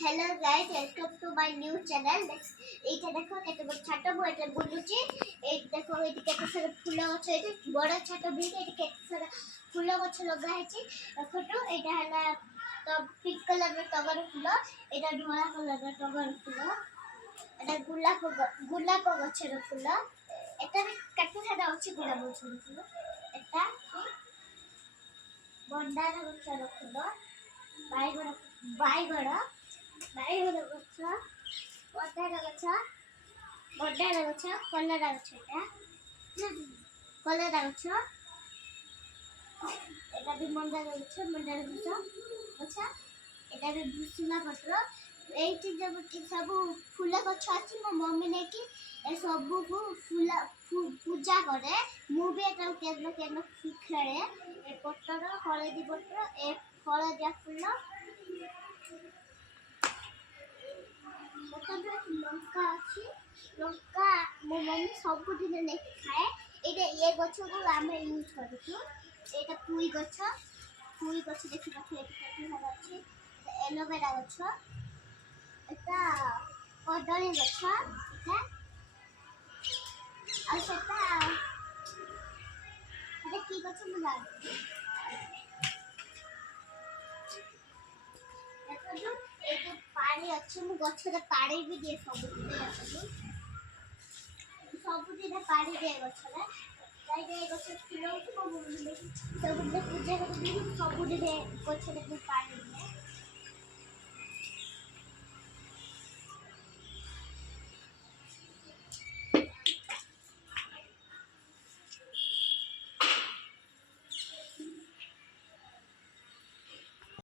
hello guys welcome to my new channel এইটা দেখো কেতে বড় ছাট বউ এটা বুলুচি এই দেখো এটি কেতে সারা ফুল গছ এটি বড় ছাট বিল এটি কেতে সারা ফুল গছ লগা হেছি ফটো এটা হলা তো পিঙ্ক কলর র টগর ফুল এটা ধলা কলর র টগর ফুল এটা গোলাপ গছর ফুল এটা কেতে সারা আছে গোলাপ গছর ফুল এটা বন্ডার গছর ফুল বাইগড় বাইগড় গଛ ପଟାର ଗଛ ବଡ଼ାର ଗଛ କଲରା ଗଛ ଏଟା କଲରା ଗଛ ଏଟା ବି ମନ୍ଦାର ଗଛ ଗଛ ଏଟା ବି ଭୁସୁଙ୍ଗା ପତ୍ର ଏଇଠି ସବୁ ଫୁଲ ଗଛ ଅଛି ମୋ ମମି ନେଇକି ଏ ସବୁକୁ ଫୁଲ ପୂଜା କରେ ମୁଁ ବି ଏଟାକୁ କେନ ଖେଳେ ଏ ପତ୍ର ହଳଦୀ ପତ୍ର ଏ ହଳଦିଆ ଫୁଲ लंका अच्छी लंका मो मम्मी सबुदिन नहीं खाए ये गछ को आम यूज कर पुई गछ देखी अच्छी एलोवेरा गछ एटा कदली गछ कि गछ मुझे पानी अच्छे मु गछरे पानी भी दिए सबुदिन पानी दिए गछरे गाइडे गछ फुल होती मो सबुदिन पूजा करबी सबुदिन गछरे पानी